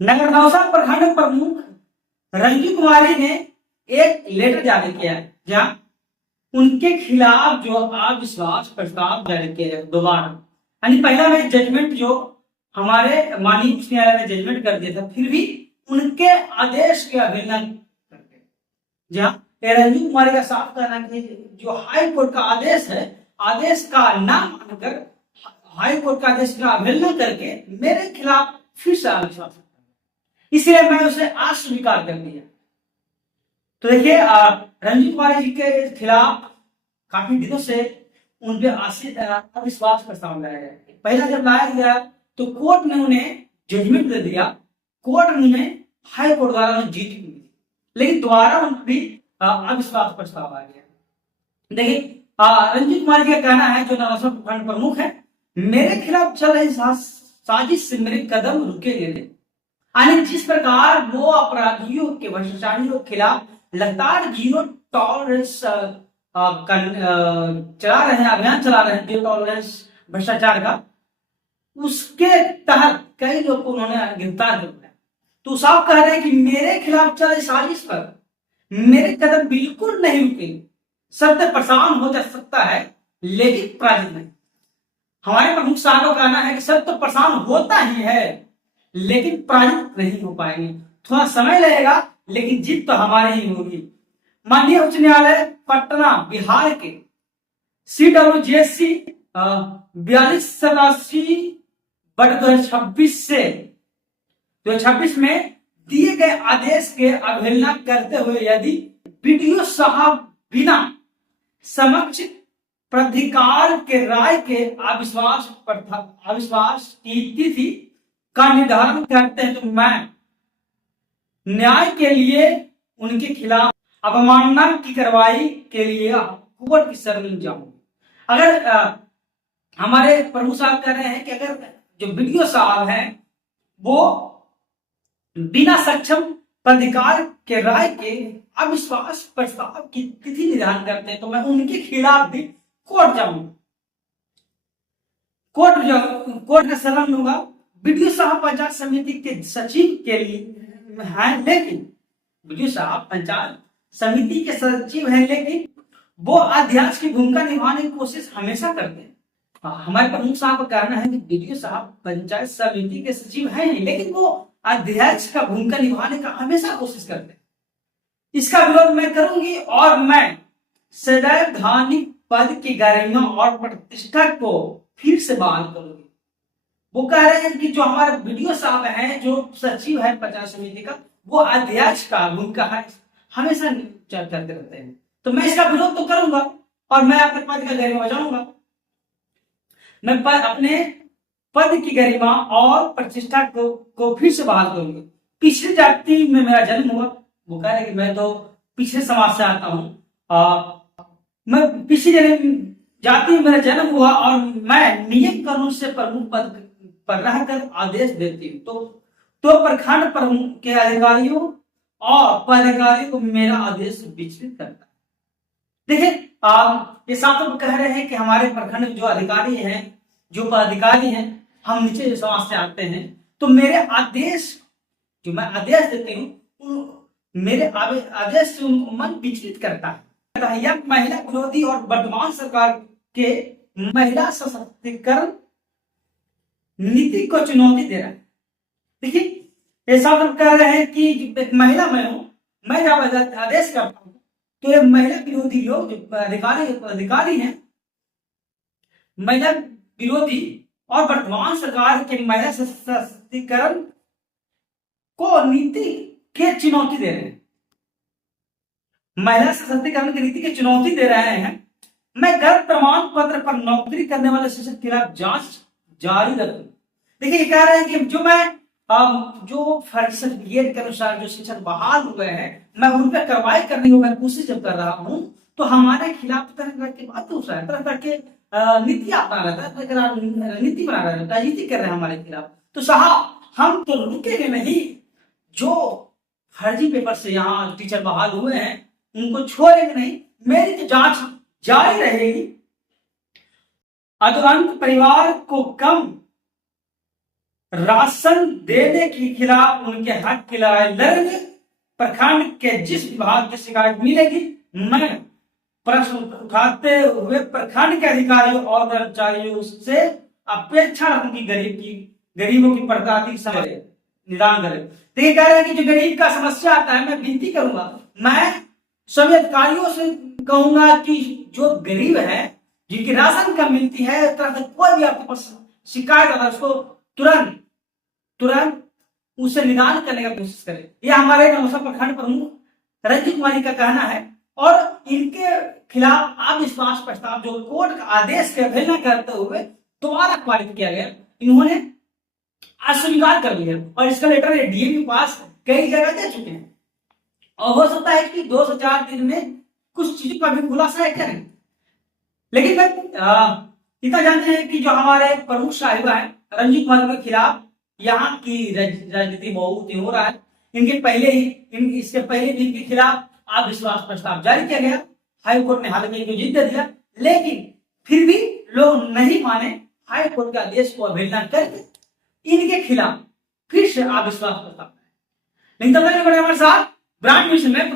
नगर नौसा प्रखंड प्रमुख रंजू कुमारी ने एक लेटर जारी किया है जहां उनके खिलाफ जो अविश्वास प्रस्ताव जारी किया है दोबारा। यानी पहला में जजमेंट जो हमारे माननीय उच्च न्यायालय ने जजमेंट कर दिया था, फिर भी उनके आदेश की अवहेलना करके, जहां रंजू कुमारी का साफ कहना कि जो हाई कोर्ट का आदेश है, आदेश का ना मानकर हाई कोर्ट का आदेश का अवहेलना करके मेरे खिलाफ फिर से अविश्वास, इसलिए मैं उसे अस्वीकार कर दिया। तो देखिए रंजू कुमारी जी के खिलाफ काफी दिनों से उन पर अविश्वास प्रस्ताव लाया गया। पहला जब लाया गया तो कोर्ट ने उन्हें जजमेंट दे दिया, कोर्ट ने हाई कोर्ट द्वारा जीत ली, लेकिन दोबारा उन पर भी अविश्वास प्रस्ताव आ गया। देखिए रंजू कुमार जी का कहना है, जो नौसा प्रखंड प्रमुख है, मेरे खिलाफ चल रही साजिश से मेरे कदम रुकेंगे नहीं। यानी जिस प्रकार वो अपराधियों के भ्रष्टाचारियों के खिलाफ लगातार जीरो टॉलरेंस चला रहे हैं, अभियान चला रहे हैं जीरो टॉलरेंस भ्रष्टाचार का, उसके तहत कई लोग को उन्होंने गिरफ्तार कर लिया। तो साफ कह रहे हैं कि मेरे खिलाफ चल रही साजिश पर मेरे कदम बिल्कुल नहीं रुकेंगे। सत्य परेशान हो जा सकता है लेकिन पराजित नहीं। हमारे प्रमुख साहब का कहना है कि सत्य परेशान होता ही है लेकिन पराजित नहीं हो पाएंगे। थोड़ा समय लगेगा लेकिन जीत तो हमारी ही होगी। माननीय उच्च न्यायालय पटना बिहार के CWJC 42/2026 से 2026 में दिए गए आदेश के अवहेलना करते हुए यदि बीडीओ साहब बिना समक्ष प्राधिकार के राय के अविश्वास की तिथि का निर्धारण करते हैं, तो मैं न्याय के लिए उनके खिलाफ अवमानना की कार्रवाई के लिए कोर्ट की शरण जाऊंगा। अगर हमारे प्रभु साहब कह रहे हैं कि अगर जो बीडीओ साहब हैं वो बिना सक्षम प्राधिकार के राय के अविश्वास प्रस्ताव की तिथि निर्धारण करते हैं, तो मैं उनके खिलाफ भी कोर्ट जाऊंगा, कोर्ट का शरण लूंगा। बीडीओ साहब पंचायत समिति के सचिव के लिए हैं, लेकिन बीडीओ साहब पंचायत समिति के सचिव हैं, लेकिन वो अध्यक्ष की भूमिका निभाने की कोशिश हमेशा करते हैं। हमारे प्रमुख साहब का कहना है कि बीडीओ साहब पंचायत समिति के सचिव हैं, लेकिन वो अध्यक्ष का भूमिका निभाने का हमेशा कोशिश करते हैं। इसका विरोध मैं करूंगी और मैं सदैव धार्मिक पद की गरिमा और प्रतिष्ठा को फिर से बहाल करूंगी। वो कह रहे हैं कि जो हमारे बीडीओ साहब हैं, जो सचिव है पंचायत समिति का, वो अध्यक्ष का भूमिका है हमेशा करते रहते हैं। तो मैं इसका विरोध तो करूंगा और मैं अपने पद का गरिमा बचाऊंगा। मैं अपने पद की गरिमा और प्रतिष्ठा को फिर से बहाल करूंगा। पिछड़ी जाति में मेरा जन्म हुआ, वो कह रहे कि मैं तो पिछले समाज से आता हूँ, मैं पिछड़ी जाति में मेरा जन्म हुआ और मैं नियम कानून से प्रमुख पद पर रहकर आदेश देती हूँ, तो प्रखंड प्रमुख के अधिकारियों और पदाधिकारियों को मेरा आदेश विचलित करता है। देखिए ये साफ कह रहे हैं कि हमारे प्रखंड जो अधिकारी हैं, जो पदाधिकारी हैं, हम नीचे समाज से आते हैं, तो मेरे आदेश जो मैं आदेश देती हूँ, मेरे आदेश से उनको मन विचलित करता है। यह महिला विरोधी और वर्तमान सरकार के महिला सशक्तिकरण नीति को चुनौती दे रहा है। देखिए ऐसा कह रहे हैं कि एक महिला मैं हूं, मैं जब आदेश करता हूं तो ये महिला विरोधी लोग जो अधिकारी हैं, महिला विरोधी और वर्तमान सरकार के महिला सशक्तिकरण को नीति के चुनौती दे रहे हैं, महिला सशक्तिकरण की नीति की चुनौती दे रहे हैं। मैं गलत प्रमाण पत्र पर नौकरी करने वाले शिक्षक के खिलाफ जांच जारी रखूं। देखिए ये कह रहे हैं कि जो फर्जी सर्टिफिकेट के अनुसार जो शिक्षक बहाल हुए हैं, मैं उन पर कार्रवाई करने की मैं कोशिश जब कर रहा हूं, तो हमारे खिलाफ तरह तरह की बात हो रहा है, तरह तरह के नीति अपना रहता है, नीति बना रहे हैं, राजनीति कर रहे हैं हमारे खिलाफ। तो साहब हम तो रुकेंगे नहीं, जो फर्जी पेपर से यहाँ टीचर बहाल हुए हैं उनको छोड़ेंगे नहीं, मेरी तो जांच जारी रहेगी। अतुरंत परिवार को कम राशन देने के खिलाफ उनके हक की लड़ाई लड़ेंगे। प्रखंड के जिस विभाग की शिकायत मिलेगी, मैं प्रश्न उठाते हुए प्रखंड के अधिकारियों और कर्मचारियों से अपेक्षा रखूंगी गरीबों की प्राकृतिक समस्या निदान करे। तो ये कह रहे हैं कि जो गरीब का समस्या आता है, मैं विनती करूंगा, मैं सभी अधिकारियों से कहूंगा कि जो गरीब है, जिनकी राशन कम मिलती है, इस तरह से कोई भी आपके पास शिकायत आता है, उसको तुरंत तुरंत उसे निदान करने का कोशिश करें। यह हमारे नौसा प्रखंड प्रमुख रंजीत कुमारी का कहना है। और इनके खिलाफ अविश्वास प्रस्ताव जो कोर्ट का आदेश की अवहेलना करते हुए दोबारा पारित किया गया, इन्होंने अस्वीकार कर लिया और इसका लेटर डीएम के पास कई जगह दे चुके हैं। और हो सकता है कि 2 से 4 दिन में कुछ चीजों का भी खुलासा करें। लेकिन मैं इतना जानते हैं कि जो हमारे प्रमुख साहिबा है रंजीत कुमार के खिलाफ यहाँ की राजनीति बहुत ही हो रहा है। इसके पहले भी इनके खिलाफ अविश्वास प्रस्ताव जारी किया गया, हाई कोर्ट ने हालांकि इनको जीत दे दिया, लेकिन फिर भी लोग नहीं माने। हाई कोर्ट के आदेश को अवहेलना करके इनके खिलाफ फिर से अविश्वास प्रस्ताव। लेकिन तब तक हमारे साथ ब्रांड न्यूज में